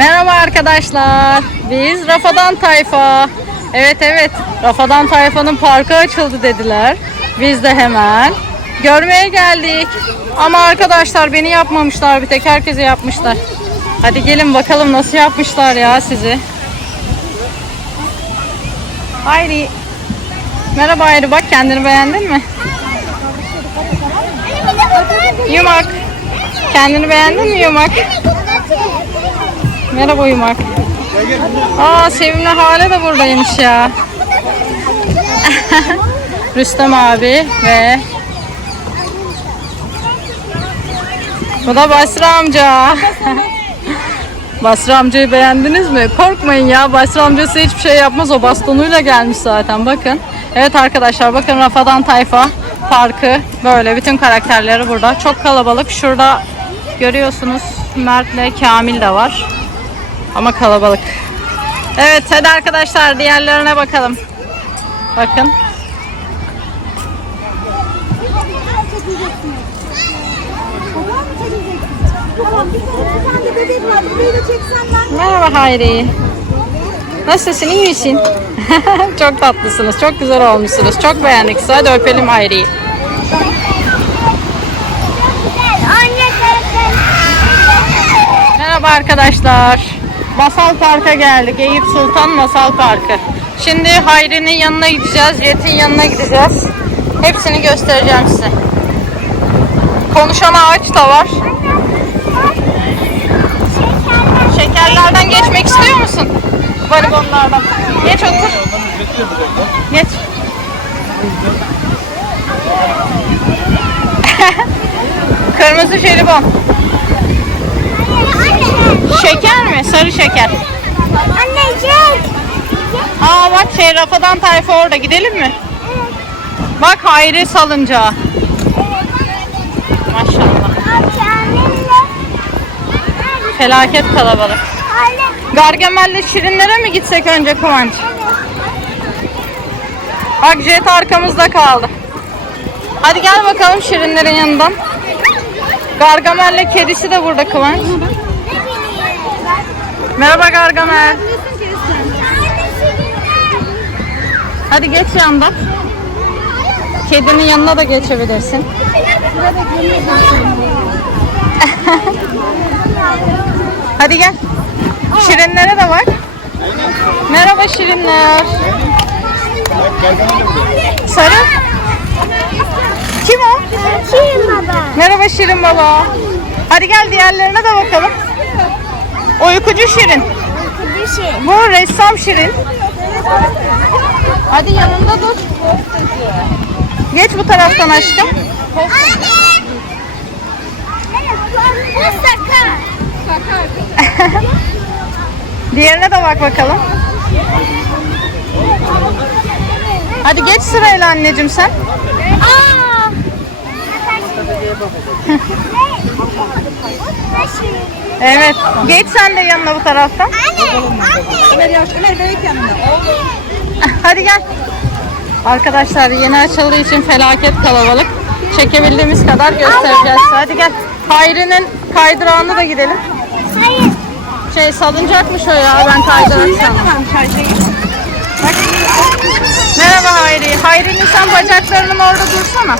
Merhaba arkadaşlar. Biz Rafadan Tayfa. Evet evet. Rafadan Tayfa'nın parkı açıldı dediler. Biz de hemen görmeye geldik. Ama arkadaşlar beni yapmamışlar bir tek herkese yapmışlar. Hadi gelin bakalım nasıl yapmışlar ya sizi. Hayri. Merhaba Hayri bak kendini beğendin mi? Yumak. Kendini beğendin mi Yumak? Merhaba Yumak. Aa Sevimli Hale de buradaymış ya. Rüstem abi ve bu da Basri amca. Basri amcayı beğendiniz mi? Korkmayın ya. Basri amcası hiçbir şey yapmaz. O bastonuyla gelmiş zaten. Bakın. Evet arkadaşlar bakın Rafadan Tayfa Parkı böyle bütün karakterleri burada. Çok kalabalık. Şurada görüyorsunuz Mert'le Kamil de var. Ama kalabalık. Evet hadi arkadaşlar diğerlerine bakalım. Bakın. Merhaba Hayri. Nasılsın? iyi misin? çok tatlısınız. Çok güzel olmuşsunuz. Çok beğendik. Hadi öpelim Hayri'yi. Merhaba arkadaşlar. Masal Park'a geldik. Eyüp Sultan Masal Parkı. Şimdi Hayri'nin yanına gideceğiz. Jet'in yanına gideceğiz. Hepsini göstereceğim size. Konuşan ağaç da var. Şekerlerden geçmek istiyor musun? Varibonlardan. Geç otur. Geç. Kırmızı jelibon. Şeker mi? Sarı şeker. Anne çek. Aa bak şey Rafadan tayfa orada gidelim mi? Bak Hayri salıncağı. Maşallah. Felaket kalabalık. Gargamel'le Şirinlere mi gitsek önce Kıvanç? Bak jet arkamızda kaldı. Hadi gel bakalım Şirinlerin yanından. Gargamel'le kedisi de burada Kıvanç. Merhaba Gargamel. Hadi geç yandan. Kedinin yanına da geçebilirsin. Hadi gel. Şirinlere de bak. Merhaba Şirinler. Sarı. Kim o? Kim baba? Merhaba Şirin baba. Hadi gel diğerlerine de bakalım. Uykucu Şirin. Bir şey. Bu ressam Şirin. Hadi yanında dur. Geç bu taraftan aşkım. Bu sakar. Diğerine de bak bakalım. Hadi geç sırayla anneciğim sen. Aa. Evet. Geç sen de yanına bu taraftan. Anne. Anne. Hadi gel. Arkadaşlar yeni açıldığı için felaket kalabalık. Çekebildiğimiz kadar göstereceğiz. Hadi gel. Hayri'nin kaydırağına da gidelim. Hayır. Şey salıncakmış o ya ben kaydırak sandım. Merhaba Hayri. Hayri'nin sen bacaklarının orada dursana.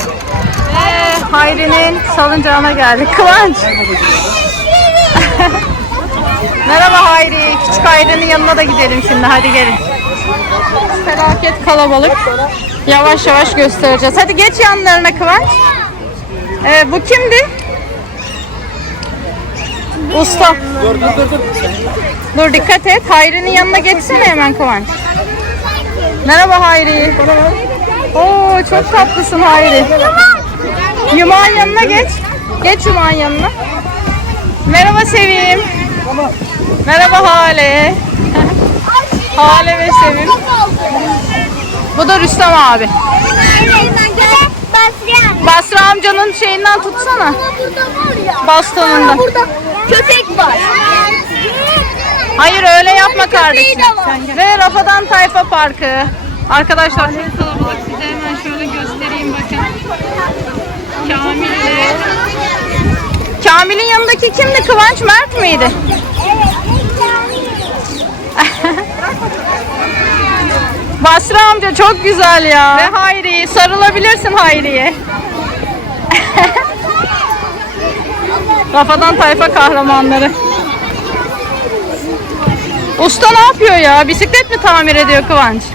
Ee, Hayri'nin salıncağına geldik. Kıvanç. Merhaba Hayri. Küçük Hayri'nin yanına da gidelim şimdi. Hadi gelin. Felaket kalabalık. Yavaş yavaş göstereceğiz. Hadi geç yanlarına Kıvanç. Ee, bu kimdi? Usta. Dur dikkat et. Hayri'nin yanına geçsene hemen Kıvanç. Merhaba Hayri. Oo çok tatlısın Hayri. Yumağın yanına geç. Geç Yumağın yanına. Merhaba Sevim. Merhaba Hale. Hale ve Sevim. Bu da Rüstem abi. Basra amcanın şeyinden tutsana. Bastonundan. Burada köpek var. Hayır öyle yapma kardeşim. Ve Rafadan Tayfa Parkı. Arkadaşlar çok kalabalık. Size hemen şöyle göstereyim bakın. Kamil'le. Kamil'in yanındaki kimdi? Kıvanç Mert miydi? Basra amca çok güzel ya. Ve Hayriye sarılabilirsin Hayriye. Rafadan tayfa kahramanları. Usta ne yapıyor ya? Bisiklet mi tamir ediyor Kıvanç?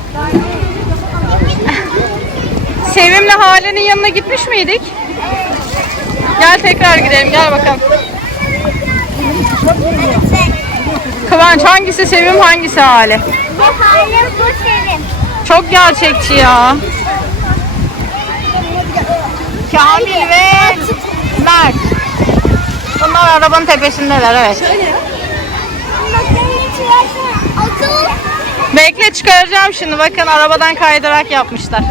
Sevimli Hale'nin yanına gitmiş miydik? Gel tekrar gidelim. Gel bakalım. Kıvanç hangisi Sevim hangisi Hale? Bu halim bu senin. Çok gerçekçi ya. Kamil ve Mert. Bunlar arabanın tepesindeler evet. Bekle çıkaracağım şimdi. Bakın arabadan kaydırak yapmışlar.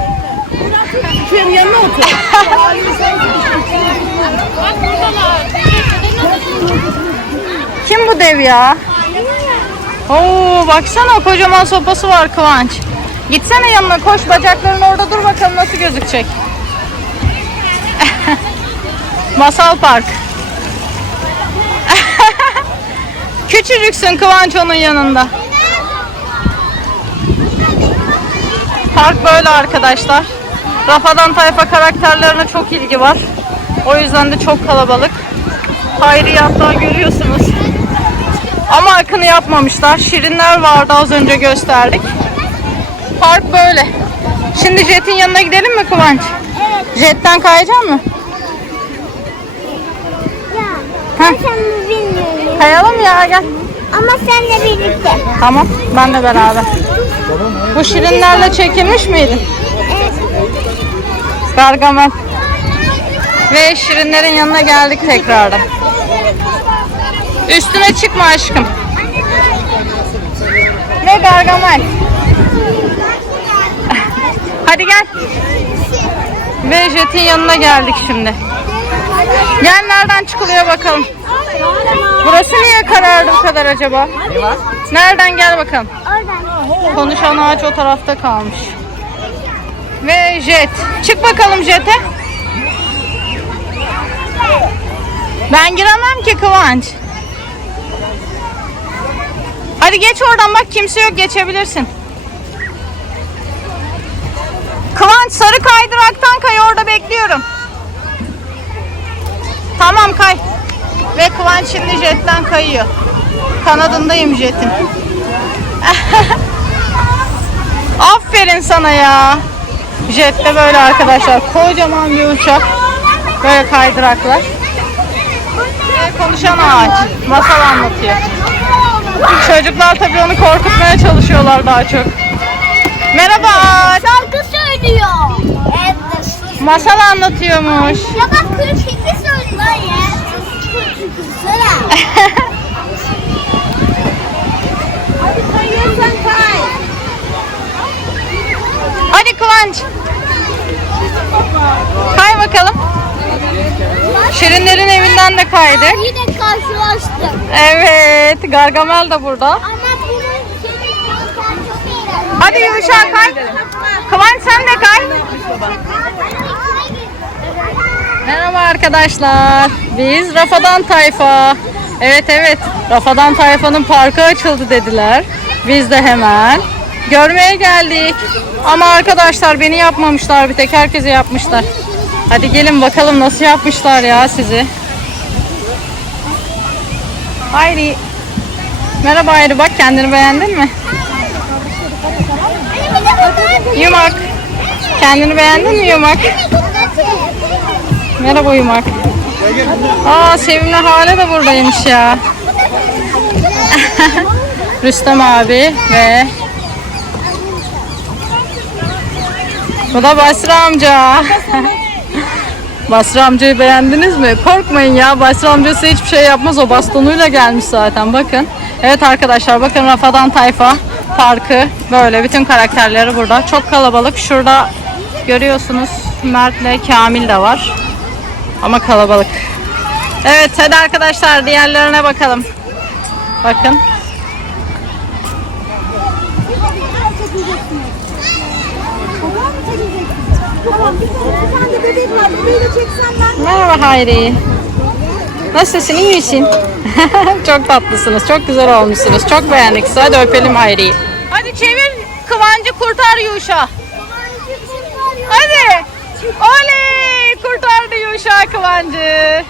Şunun yanına otur. Kim bu dev ya? Oo baksana kocaman sopası var Kıvanç. Gitsene yanına koş bacakların orada dur bakalım nasıl gözükecek. Masal Park. Küçücüksün Kıvanç onun yanında. Park böyle arkadaşlar. Rafadan tayfa karakterlerine çok ilgi var. O yüzden de çok kalabalık. Hayri hatta görüyorsunuz. Ama akını yapmamışlar. Şirinler vardı az önce gösterdik. Park böyle. Şimdi Jet'in yanına gidelim mi Kıvanç? Evet. Jet'ten kayacak mı? Ya. Heh. Ben seni bilmiyorum. Kayalım ya gel. Ama senle birlikte. Tamam benle beraber. Bu şirinlerle çekilmiş miydin? Evet. Gargamel. Ve şirinlerin yanına geldik tekrardan. Üstüne çıkma aşkım. Ve Gargamel. Hadi gel. Ve Jet'in yanına geldik şimdi. Gel nereden çıkılıyor bakalım. Burası niye karardı bu kadar acaba? Nereden gel bakalım. Konuşan ağaç o tarafta kalmış. Ve jet. Çık bakalım jete. Ben giremem ki Kıvanç. Hadi geç oradan bak kimse yok geçebilirsin. Kıvanç sarı kaydıraktan kay orada bekliyorum. Tamam kay. Ve Kıvanç şimdi jetten kayıyor. Kanadındayım jetin. Aferin sana ya. Jet de böyle arkadaşlar. Kocaman bir uçak. Böyle kaydıraklar. Konuşan ağaç. Masal anlatıyor. Çocuklar tabii onu korkutmaya çalışıyorlar daha çok. Merhaba ağaç. Şarkı söylüyor. Evet. Masal anlatıyormuş. Ya bak 42 söylüyor ya. Hadi Kıvanç. Kay bakalım. Evinden de kaydık. Yine karşılaştık. Evet. Gargamel de burada. Ama bunun senin sen çok eğlenceli. Hadi Yuşa kay. Kıvanç sen de kay. Merhaba arkadaşlar. Biz Rafadan Tayfa. Evet evet. Rafadan Tayfa'nın parkı açıldı dediler. Biz de hemen görmeye geldik. Ama arkadaşlar beni yapmamışlar bir tek herkese yapmışlar. Hadi gelin bakalım nasıl yapmışlar ya sizi. Hayri. Merhaba Hayri bak kendini beğendin mi? Yumak. Kendini beğendin mi Yumak? Merhaba Yumak. Aa Sevimli Hale de buradaymış ya. Rüstem abi ve bu da Basri amca. Basri amcayı beğendiniz mi? Korkmayın ya. Basri amcası hiçbir şey yapmaz. O bastonuyla gelmiş zaten. Bakın. Evet arkadaşlar bakın Rafadan Tayfa Parkı böyle bütün karakterleri burada. Çok kalabalık. Şurada görüyorsunuz Mert'le Kamil de var. Ama kalabalık. Evet hadi arkadaşlar diğerlerine bakalım. Bakın. Tamam bir tane sen de bebek var. Bebeği de çeksen ben. Merhaba Hayri. Nasılsın? iyi misin? çok tatlısınız. Çok güzel olmuşsunuz. Çok beğendik sizi. Hadi öpelim Hayri'yi. Hadi çevir. Kıvancı kurtar Yuşa. Hadi. Oley! Kurtardı Yuşa Kıvancı.